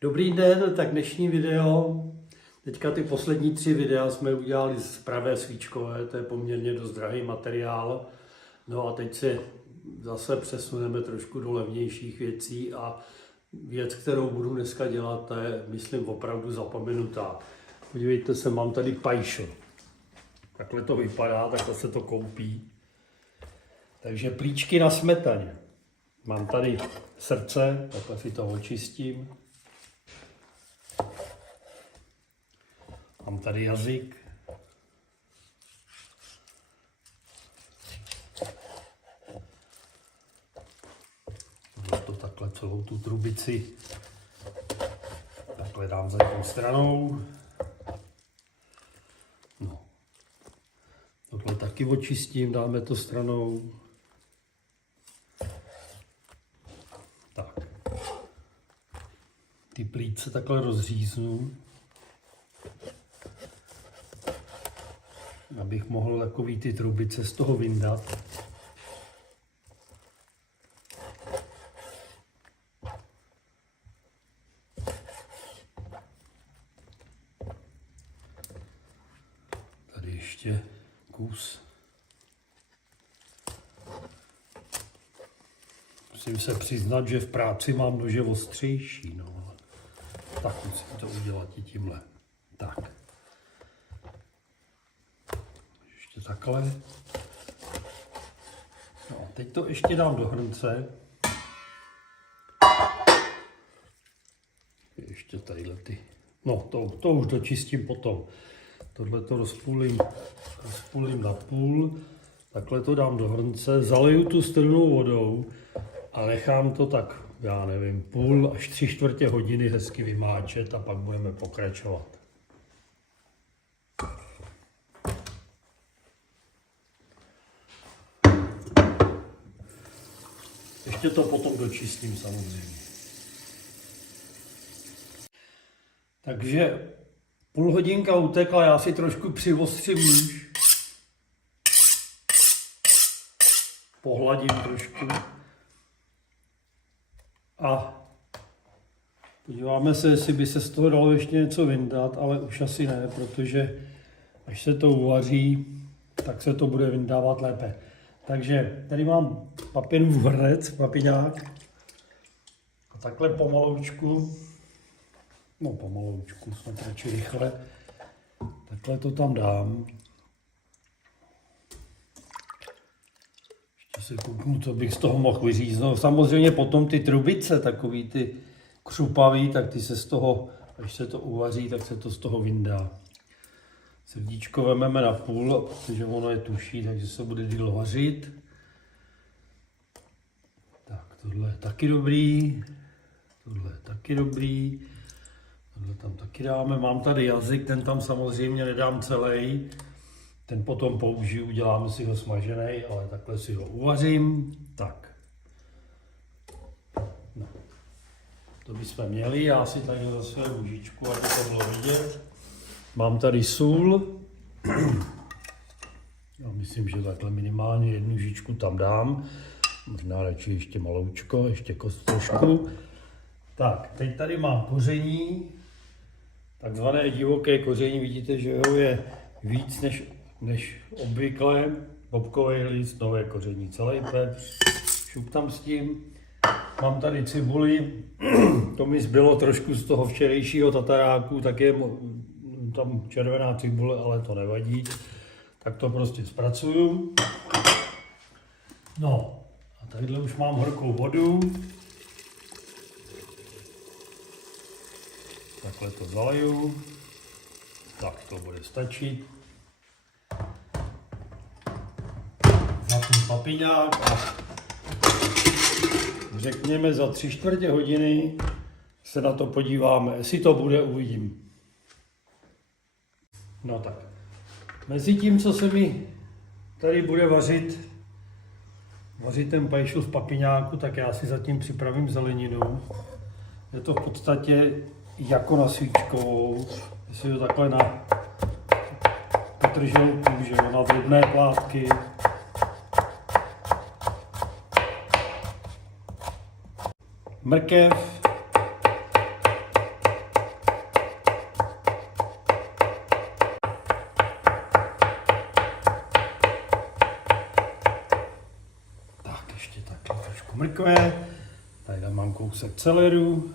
Dobrý den, tak dnešní video, teďka ty poslední 3 videa jsme udělali z pravé svíčkové, to je poměrně dost drahý materiál. No a teď se zase přesuneme trošku do levnějších věcí a věc, kterou budu dneska dělat, to je, myslím, opravdu zapomenutá. Podívejte se, mám tady pajšl. Takhle to vypadá, takhle se to koupí. Takže plíčky na smetaně. Mám tady srdce, takhle si to očistím. Mám tady jazyk. To takhle celou tu trubici takhle dám za jednou stranou. No. Tohle taky očistím, dáme to stranou. Tak. Ty plíce takhle rozříznu, abych mohl takový ty trubice z toho vyndat. Tady ještě kus. Musím se přiznat, že v práci mám nože ostřejší, no. Tak musím to udělat i tímhle. Tak. Ještě takhle. No, teď to ještě dám do hrnce. Ještě tadyhle ty. No, to už dočistím potom. Tohle to rozpůlím na půl. Takhle to dám do hrnce. Zaleju tu studenou vodou a nechám to tak, já nevím, půl až 3/4 hodiny hezky vymáčet a pak budeme pokračovat. Ještě to potom dočistím samozřejmě. Takže půl hodinka utekla, já si trošku přiostřím nůž. Pohladím trošku. A podíváme se, jestli by se z toho dalo ještě něco vyndat, ale už asi ne, protože až se to uvaří, tak se to bude vyndávat lépe. Takže tady mám papinův hrnec, papiňák. A takhle pomaloučku, no pomaloučku, snad radši rychle, takhle to tam dám. Ještě si kouknu, co bych z toho mohl vyříznout. Samozřejmě potom ty trubice, takový ty křupavý, tak ty se z toho, až se to uvaří, tak se to z toho vyndá. Srdíčko vememe na půl, protože ono je tuší, takže se bude díl vařit. Tak, tohle je taky dobrý. Tohle je taky dobrý. Tohle tam taky dáme. Mám tady jazyk, ten tam samozřejmě nedám celý. Ten potom použiju, uděláme si ho smažený, ale takhle si ho uvařím. Tak. No. To bychom měli. Já si tady za své lůžičku, aby to bylo vidět. Mám tady sůl. Já myslím, že takhle minimálně 1 lžičku tam dám. Možná radši ještě maloučko, ještě trošku. Tak, teď tady mám koření. Takzvané divoké koření. Vidíte, že ho je víc než obvykle. Bobkový list, nové koření, celý pepř. Šup tam s tím. Mám tady cibuli. To mi zbylo trošku z toho včerejšího tataráku, tak je tam červená cibule, ale to nevadí. Tak to prostě zpracuju. No, a tadyhle už mám horkou vodu. Takhle to zaleju. Tak to bude stačit. Zapnu papiňák a řekněme za 3/4 hodiny se na to podíváme. Jestli to bude, uvidím. No tak, mezi tím, co se mi tady bude vařit ten pajšl v papiňáku, tak já si zatím připravím zeleninu. Je to v podstatě jako na svíčkovou, jestli to takhle na petrželku, že jo, na drobné plátky. mrkev, kousek celeru.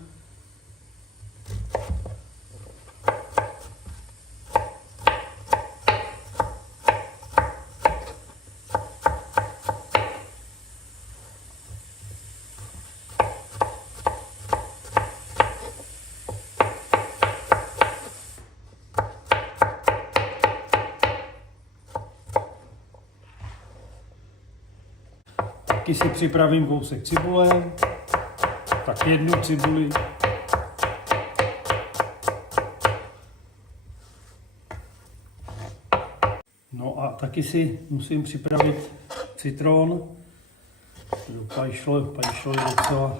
Taky si připravím kousek cibule, tak jednu cibuli. No a taky si musím připravit citron. Pajšlo je docela.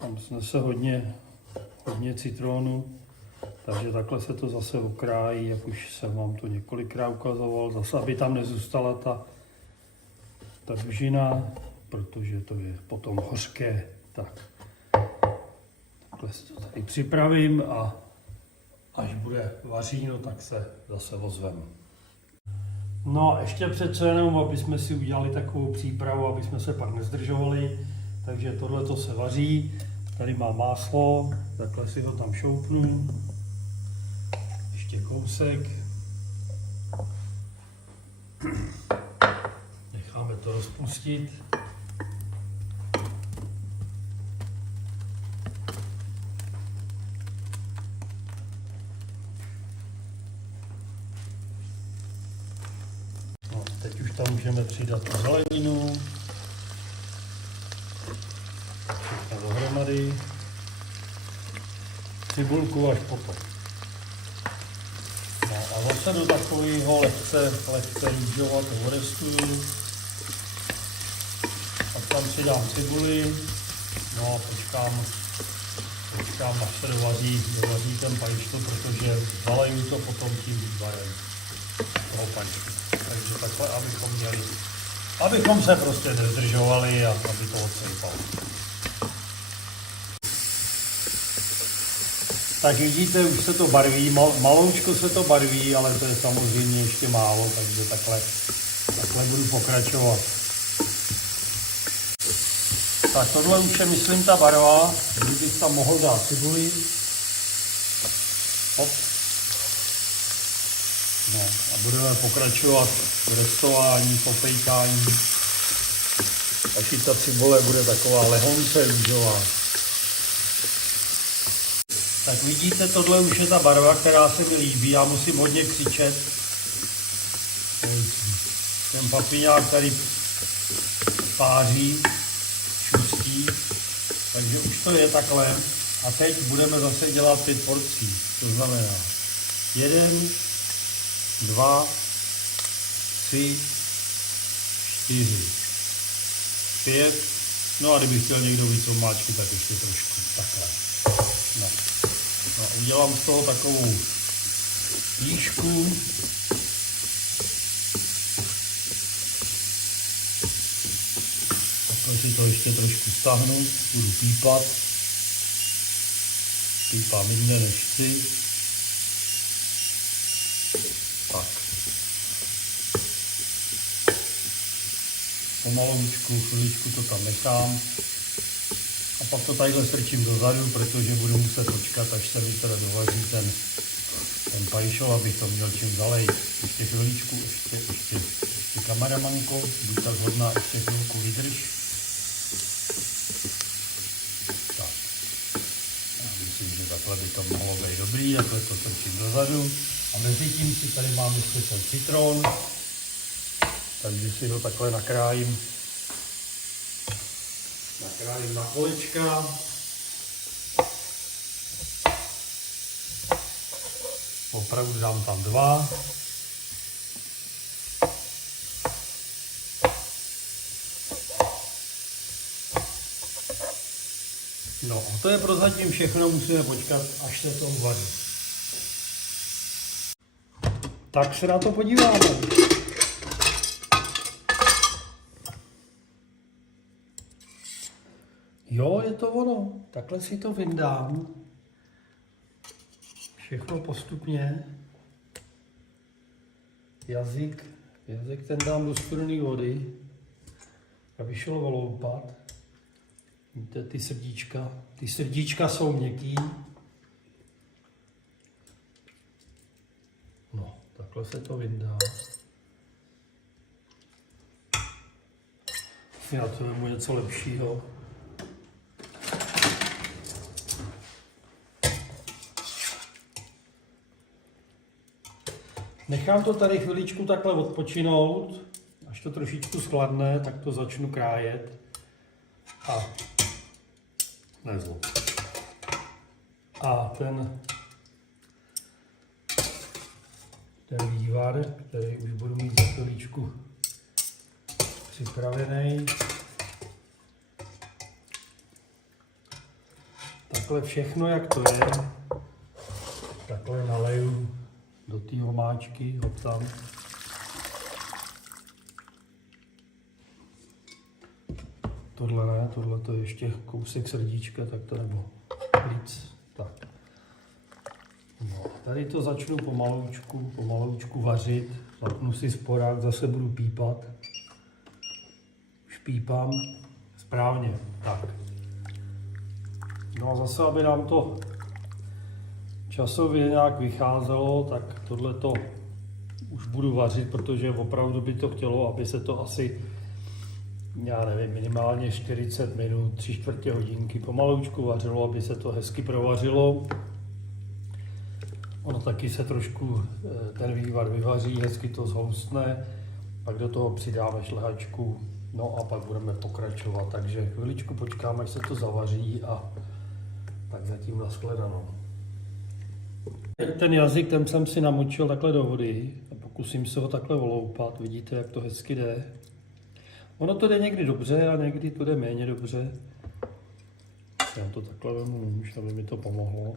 Tam snese hodně citronu. Takže takhle se to zase okrájí, jak už jsem vám to několikrát ukazoval, zase aby tam nezůstala ta dužina, protože to je potom hořké. Tak, takhle si to tady připravím a až bude vaříno, tak se zase ozvem. No a ještě přece jenom, aby jsme si udělali takovou přípravu, aby jsme se pak nezdržovali, takže tohle to se vaří. Tady mám máslo, takhle si ho tam šoupnu. Ještě kousek. Necháme to rozpustit. No, teď už tam můžeme přidat tu zeleninu. Všechno dohromady. Cibulku až potom. No a zase do takového lehce rýžového restuju. Pak tam přidám cibuli. No a počkám až se dovaří ten pajčko, protože zaleju to potom tím vývarem toho pajčku. Takže takhle, abychom se prostě nezdržovali a aby to odsejpalo. Tak vidíte, už se to barví, maloučko se to barví, ale to je samozřejmě ještě málo, takže takhle budu pokračovat. Tak tohle už je, myslím, ta barva, kdybych tam mohl dát cibuli. Hop. No a budeme pokračovat v restování, popejkání. Až ta cibule bude taková lehonce růžová. Tak vidíte, tohle už je ta barva, která se mi líbí. Já musím hodně křičet. Ten papiňák tady páří, šustí. Takže už to je takhle. A teď budeme zase dělat 5 porcí. To znamená 1, 2, 3, 4, 5. No a kdyby chtěl někdo víc omáčky, tak ještě trošku. Takhle. No. No, udělám z toho takovou líšku. Takhle si to ještě trošku stáhnu, budu pípat. Pípám jinde než chci. Tak. Pomaloučku, chviličku to tam nechám. A pak to tadyhle strčím dozadu, protože budu muset počkat, až se mi teda dovaří ten pajšol, abych to měl čím zalejt. Ještě chviličku, ještě kameramanko, buď tak hodná, ještě chvilku vydrž. Tak. Já myslím, že takhle by to mohlo být dobrý, takhle to strčím dozadu. A mezi tím si tady mám ještě ten citron, takže si ho takhle nakrájím na kolečka. Opravdu dám tam 2. No a to je prozatím všechno, musíme počkat, až se to uvaří. Tak se na to podíváme. Jo, je to ono. Takhle si to vyndám. Všechno postupně. Jazyk ten dám do studené vody. vyšlo oloupat. Víte, ty srdíčka jsou měkký. No, takhle se to vyndá. Já to vemu něco lepšího. Nechám to tady chviličku takhle odpočinout. Až to trošičku schladne, tak to začnu krájet. A nezlob. A ten vývar, který už budu mít za chviličku připravený. Takhle všechno, jak to je, takhle naleju do té omáčky, hop tam. Tohle ne, tohle to je ještě kousek srdíčka, tak to nebo víc. Tak. No, tady to začnu pomaloučku vařit. Zapnu si sporák, zase budu pípat. Už pípám správně. Tak. No a zase, aby nám to časově nějak vycházelo, tak tohle to už budu vařit, protože opravdu by to chtělo, aby se to asi, já nevím, minimálně 40 minut, 3/4 hodinky pomaloučku vařilo, aby se to hezky provařilo. Ono taky se trošku ten vývar vyvaří, hezky to zhoustne, pak do toho přidáme šlehačku, no a pak budeme pokračovat. Takže chviličku počkáme, až se to zavaří a tak zatím nashledanou. Ten jazyk, ten jsem si namočil takhle do vody a pokusím se ho takhle oloupat. Vidíte, jak to hezky jde. Ono to jde někdy dobře a někdy to jde méně dobře. Já to takhle vemu nůž, aby mi to pomohlo.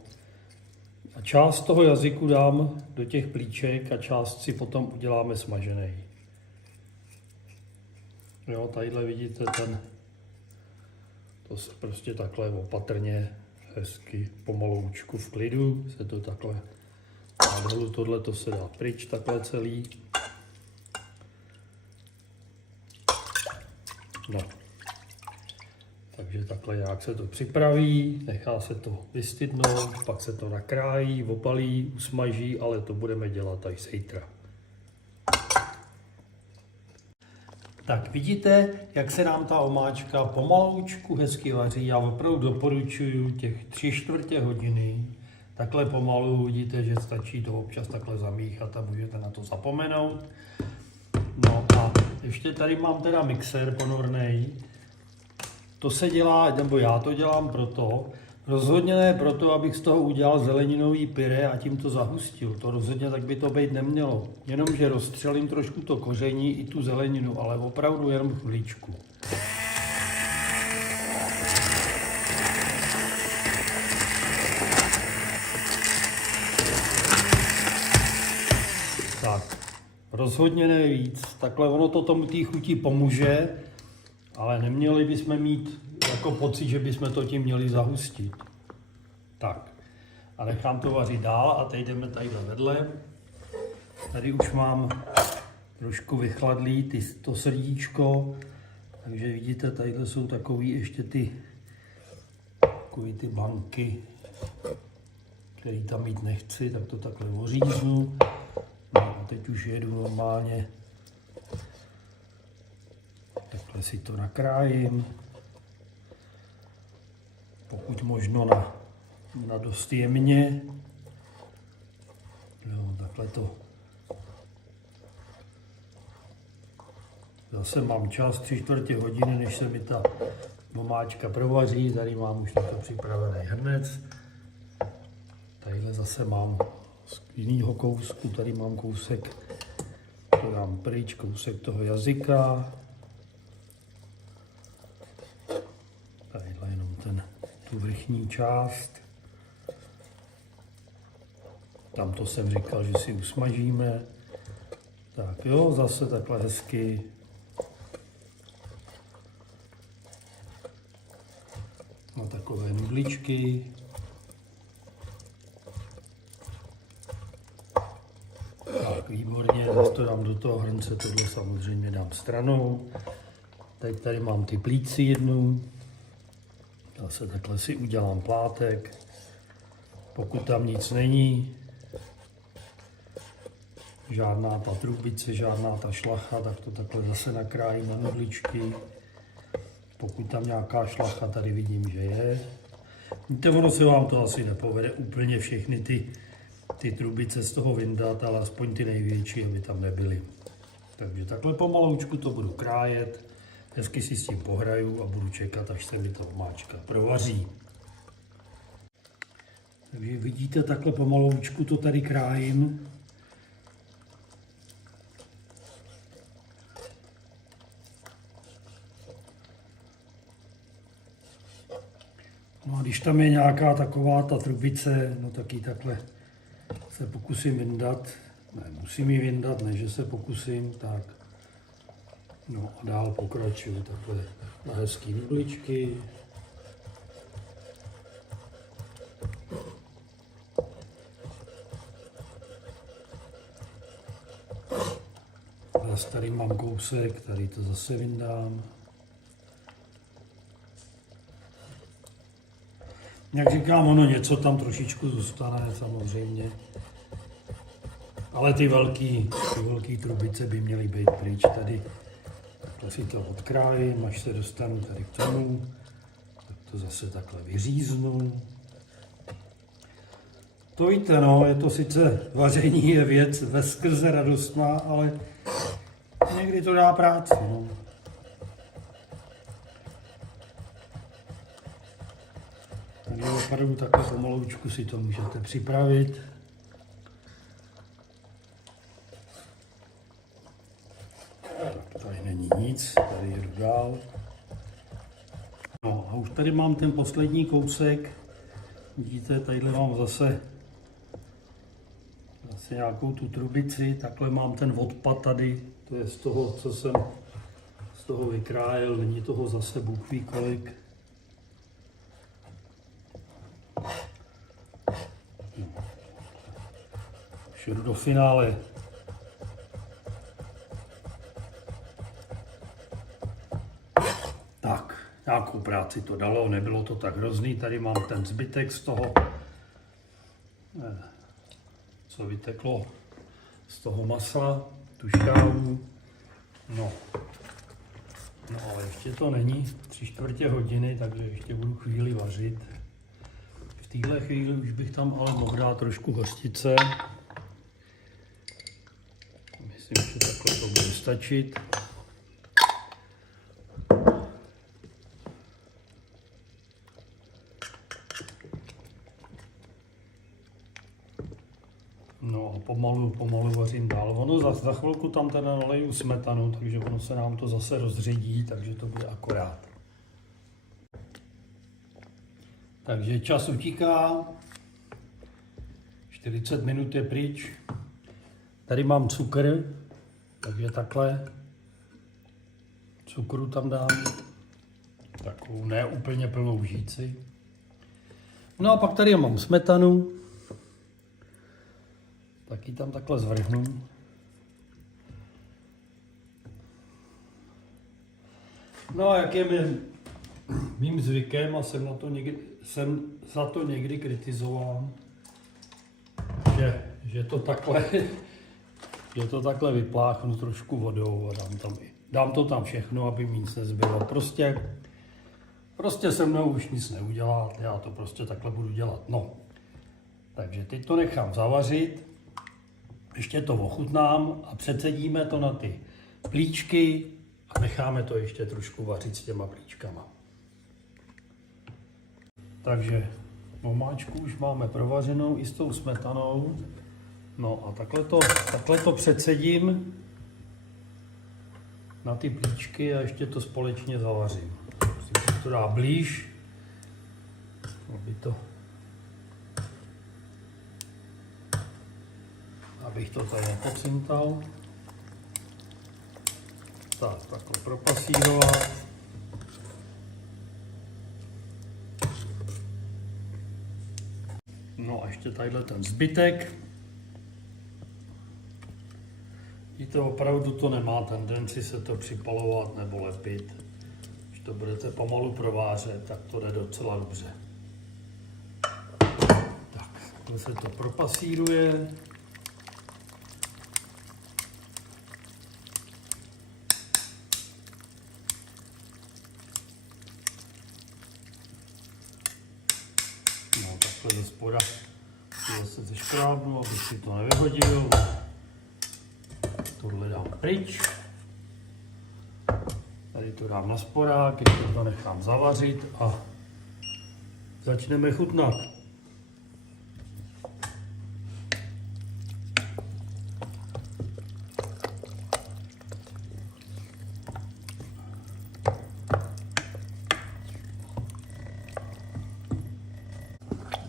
A část toho jazyku dám do těch plíček a část si potom uděláme smažený. Jo, tadyhle vidíte to se prostě takhle opatrně, hezky, pomaloučku v klidu se to takhle a dolů, tohle to se dá pryč takhle celý. No. Takže takhle nějak se to připraví, nechá se to vystydnout, pak se to nakrájí, opalí, usmaží, ale to budeme dělat až zítra. Tak vidíte, jak se nám ta omáčka pomaloučku hezky vaří. Já opravdu doporučuji těch 3/4 hodiny. Takhle pomalu vidíte, že stačí to občas takhle zamíchat a můžete na to zapomenout. No a ještě tady mám teda mixér ponornej. To se dělá, nebo já to dělám proto, rozhodně ne proto, abych z toho udělal zeleninový pyré a tím to zahustil. To rozhodně tak by to být nemělo. Jenomže rozstřelím trošku to koření i tu zeleninu, ale opravdu jenom chviličku. Tak, rozhodně ne víc. Takhle ono to tomu té chuti pomůže, ale neměli bychom mít jako pocit, že bychom to tím měli zahustit. Tak, a nechám to vařit dál a teď jdeme tadyhle vedle. Tady už mám trošku vychladlý to srdíčko, takže vidíte, tadyhle jsou takový ještě ty banky, které tam mít nechci, tak to takhle oříznu. No a teď už jedu normálně. Takhle si to nakrájím. Pokud možno na dost jemně. Jo, takhle to. Zase mám čas 3/4 hodiny, než se mi ta omáčka provaří. Tady mám už na to připravený hrnec. Tadyhle zase mám z jiného kousku, tady mám kousek, to dám pryč, kousek toho jazyka. Tadyhle jenom tu vrchní část. Tamto jsem říkal, že si usmažíme. Tak jo, zase takhle hezky. Na takové nudličky. Tak, výborně, zase to dám do toho hrnce, tohle samozřejmě dám stranou. Teď tady mám ty plíci jednu. Zase takhle si udělám plátek. Pokud tam nic není, žádná ta trubice, žádná ta šlacha, tak to takhle zase nakrájím na nudličky. Pokud tam nějaká šlacha, tady vidím, že je. Víte, ono se vám to asi nepovede úplně všechny ty trubice z toho vyndat, ale aspoň ty největší, aby tam nebyly. Takže takhle pomaloučku to budu krájet, hezky si s tím pohraju a budu čekat, až se mi ta omáčka provaří. Takže vidíte, takhle pomaloučku to tady krájím. No a když tam je nějaká taková ta trubice, no tak ji takhle se pokusím vyndat. Ne, musím ji vyndat, ne, že se pokusím, tak. No a dál pokračuju takhle na hezký nudličky. Zase tady mám kousek, tady to zase vyndám. Jak říkám, ono něco tam trošičku zůstane, samozřejmě. Ale ty velký trubice by měly být pryč. Tady takhle si to odkrájím, až se dostanu tady k tomu. Tak to zase takhle vyříznu. To víte, no, je to sice vaření je věc veskrze radostná, ale někdy to dá práci, no. Takže opravdu takhle pomaloučku si to můžete připravit. Tak, tady není nic, tady jedu dál. No a už tady mám ten poslední kousek. Vidíte, tadyhle mám zase nějakou tu trubici, takhle mám ten odpad tady, to je z toho, co jsem z toho vykrájel, není toho zase bůh ví kolik. Už jdu do finále. Tak, nějakou práci to dalo, nebylo to tak hrozný, tady mám ten zbytek z toho, co vyteklo z toho masa, tu šťávu. No ale ještě to není 3/4 hodiny, takže ještě budu chvíli vařit. V téhle chvíli už bych tam ale mohl dát trošku hořčice. Myslím, že takhle to bude stačit. No a pomalu vařím dál. Ono za chvilku tam teda naleju smetanu, takže ono se nám to zase rozředí, takže to bude akorát. Takže čas utíká, 40 minut je pryč. Tady mám cukr, takže takhle cukru tam dám, takovou ne úplně plnou žíci. No a pak tady mám smetanu, taky tam takhle zvrhnu. No a jak je mým zvykem a jsem za to někdy kritizován, že to takhle vypláchnu trošku vodou a dám to tam všechno, aby mi nic nezbylo. Prostě se mnou už nic neudělá, já to prostě takhle budu dělat. No, takže teď to nechám zavařit, ještě to ochutnám a předsedíme to na ty plíčky a necháme to ještě trošku vařit s těma plíčkama. Takže omáčku už máme provařenou i s tou smetanou. No a takhle to předsedím na ty plíčky a ještě to společně zavařím. Musím si to dát blíž, abych to tady nepocintal. Tak, takhle propasírovat. No a ještě tadyhle ten zbytek. Víte, opravdu to nemá tendenci se to připalovat nebo lepit. to budete pomalu provářet, tak to jde docela dobře. Tak, takhle se to propasíruje. No, takhle ze spoda zase zeškrábnu, abych si to nevyhodil. Tohle dám pryč. Tady to dám na sporák, ještě to nechám zavařit a začneme chutnat.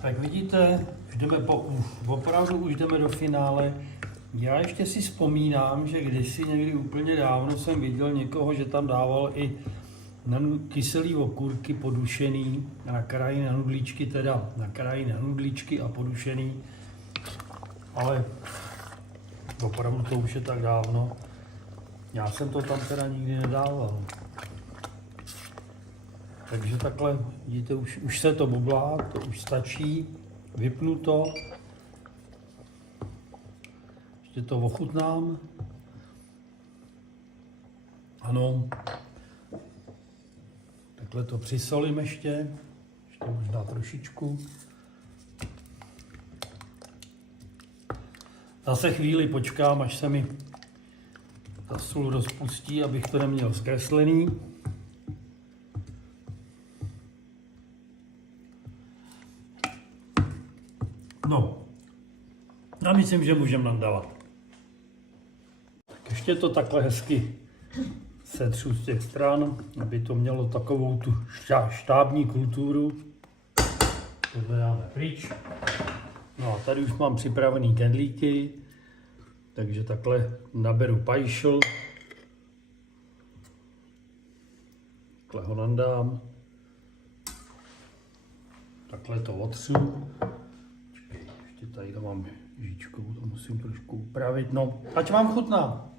Tak vidíte, opravdu už jdeme do finále. Já ještě si vzpomínám, že kdysi někdy úplně dávno jsem viděl někoho, že tam dával i kyselý okurky podušený, na kraji na nudličky, teda na kraji na nudličky a podušený. Ale opravdu to už je tak dávno. Já jsem to tam teda nikdy nedával. Takže takhle, vidíte, už se to bublá, to už stačí. Vypnu to. Ještě to ochutnám. Ano. Takhle to přisolím ještě možná trošičku. Zase chvíli počkám, až se mi ta sůl rozpustí, abych to neměl zkreslený. No, já myslím, že můžeme nadávat. Tak ještě to takhle hezky setřu z těch stran, aby to mělo takovou tu štábní kulturu. Tohle dáme pryč. No a tady už mám připravený knedlíky, takže takhle naberu pajšl. Takhle ho nandám. Takhle to otřu. Ještě tady to mám žičkou, to musím trošku upravit. No, ať vám chutná.